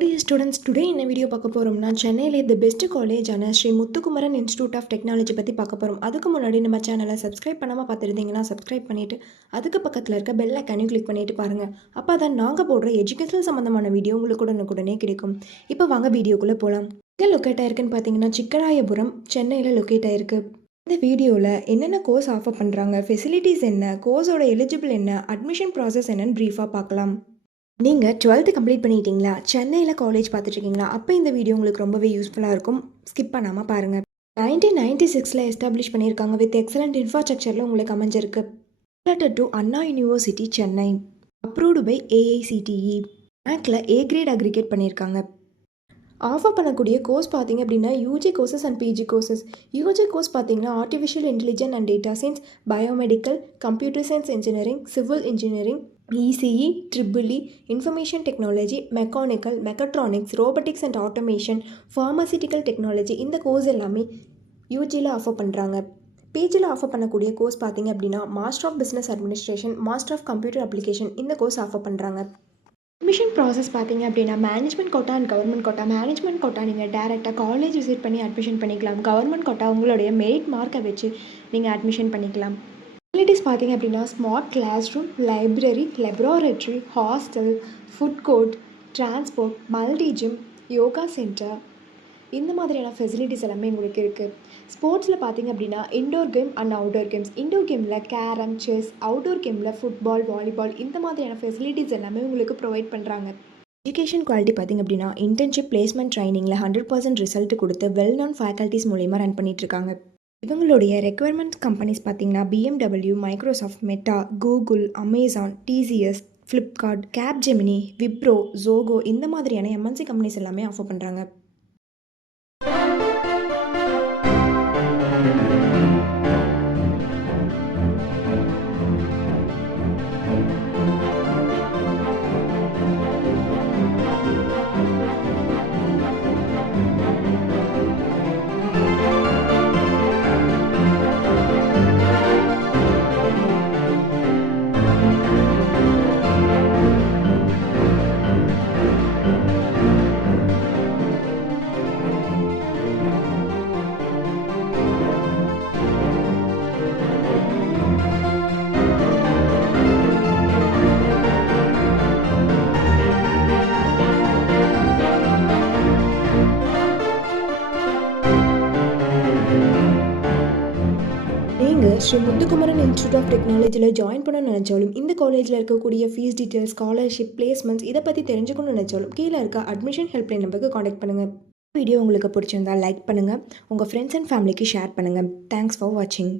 Dear students, today in a video பார்க்க போறோம்னா சென்னையிலே தி பெஸ்ட் காலேஜான Sri Muthukumaran institute of technology பற்றி பார்க்க போகிறோம். அதுக்கு முன்னாடி நம்ம சேனலை சப்ஸ்கிரைப் பண்ணாமல் பார்த்துருந்தீங்கன்னா சப்ஸ்கிரைப் பண்ணிவிட்டு அதுக்கு பக்கத்தில் இருக்க பெல் ஐக்கானையும் கிளிக் பண்ணிட்டு பாருங்கள். அப்போ தான் நாங்கள் போடுற எஜுகேஷனல் சம்மந்தமான வீடியோ உங்களுக்கு உடனுக்குடனே கிடைக்கும். இப்போ வாங்க வீடியோக்குள்ளே போகலாம். எங்கே லொக்கேட் ஆயிருக்குன்னு பார்த்தீங்கன்னா சிக்கராயபுரம், சென்னையில் லொக்கேட் ஆயிருக்கு. இந்த வீடியோவில் என்னென்ன கோர்ஸ் ஆஃபர் பண்ணுறாங்க, ஃபெசிலிட்டிஸ் என்ன, கோர்ஸோட எலிஜிபிள் என்ன, அட்மிஷன் ப்ராசஸ் என்னன்னு ப்ரீஃபாக பார்க்கலாம். நீங்கள் 12th கம்ப்ளீட் பண்ணிட்டீங்களா, சென்னையில் காலேஜ் பார்த்துட்ருக்கீங்களா, அப்போ இந்த வீடியோ உங்களுக்கு ரொம்பவே யூஸ்ஃபுல்லாக இருக்கும். ஸ்கிப் பண்ணாமல் பாருங்கள். 1996 எஸ்டாப்ளிஷ் பண்ணியிருக்காங்க. வித் எக்ஸலண்ட் இன்ஃப்ராஸ்ட்ரக்சரில் உங்களுக்கு அமைஞ்சிருக்கு. Related to Anna university Chennai. Approved by AICTE. ரேங்கில் A கிரேட் அக்ரிகேட் பண்ணியிருக்காங்க. ஆஃபர் பண்ணக்கூடிய கோர்ஸ் பார்த்தீங்க அப்படின்னா UG courses and PG courses. UG course பார்த்தீங்கன்னா artificial intelligence and data science, biomedical, computer science engineering, civil engineering, ECE, EEE, information technology, mechanical, mechatronics, robotics and automation, pharmaceutical technology, இந்த course எல்லாமே யூஜியில் offer பண்ணுறாங்க. பிஜியில் offer பண்ணக்கூடிய course பார்த்தீங்க அப்படின்னா master of business administration, master of computer application, இந்த course offer பண்ணுறாங்க. Admission process பார்த்தீங்க அப்படின்னா management quota and government quota. Management quota நீங்கள் டேரெக்டாக காலேஜ் விசிட் பண்ணி அட்மிஷன் பண்ணிக்கலாம். கவர்மெண்ட் கோட்டா உங்களுடைய மெரிட் மார்க்கை வச்சு நீங்கள் அட்மிஷன் பண்ணிக்கலாம். ஃபெசிலிட்டிஸ் பார்த்தீங்க அப்படின்னா smart class room, library, laboratory, hostel, food court, transport, multi gym, yoga centre, இந்த மாதிரியான ஃபெசிலிட்டிஸ் எல்லாமே உங்களுக்கு இருக்குது. ஸ்போர்ட்ஸில் பார்த்தீங்க அப்படின்னா indoor game and outdoor games. Indoor கேமில் கேரம், செஸ், அவுட்டோர் கேமில் ஃபுட்பால், வாலிபால், இந்த மாதிரியான ஃபெசிலிட்டிஸ் எல்லாமே உங்களுக்கு ப்ரொவைட் பண்ணுறாங்க. எஜுகேஷன் குவாலிட்டி பார்த்திங்க அப்படின்னா இன்டர்ன்ஷிப், பிளேஸ்மெண்ட் ட்ரைனிங்கில் 100% ரிசல்ட் கொடுத்து வெல் நான் ஃபேக்கல்ட்டிஸ் மூலிமா ரன் பண்ணிகிட்ருக்காங்க. இவங்களுடைய ரெக்குயர்மெண்ட் கம்பெனிஸ் பார்த்திங்கன்னா BMW, Microsoft, Meta, Google, Amazon, TCS, Flipkart, Capgemini, Wipro, Zoho, இந்த மாதிரியான MNC கம்பெனிஸ் எல்லாமே ஆஃபர் பண்ணுறாங்க. நீங்கள் ஸ்ரீ முத்துக்குமரன் இன்ஸ்டியூட் ஆஃப் டெக்னாலஜியில் ஜாயின் பண்ண நினச்சாலும், இந்த காலேஜில் இருக்கக்கூடிய ஃபீஸ் டீட்டெயில்ஸ், ஸ்காலர்ஷிப், பிளேஸ்மெண்ட்ஸ், இதை பற்றி தெரிஞ்சுக்கணும்னு நினச்சாலும் கீழே இருக்க அட்மிஷன் ஹெல்ப்லைன் நம்பருக்கு காண்டாக்ட் பண்ணுங்கள். வீடியோ உங்களுக்கு பிடிச்சிருந்தால் லைக் பண்ணுங்கள், உங்கள் ஃப்ரெண்ட்ஸ் அண்ட் ஃபேமிலிக்கு ஷேர் பண்ணுங்கள். தேங்க்ஸ் ஃபார் வாட்சிங்.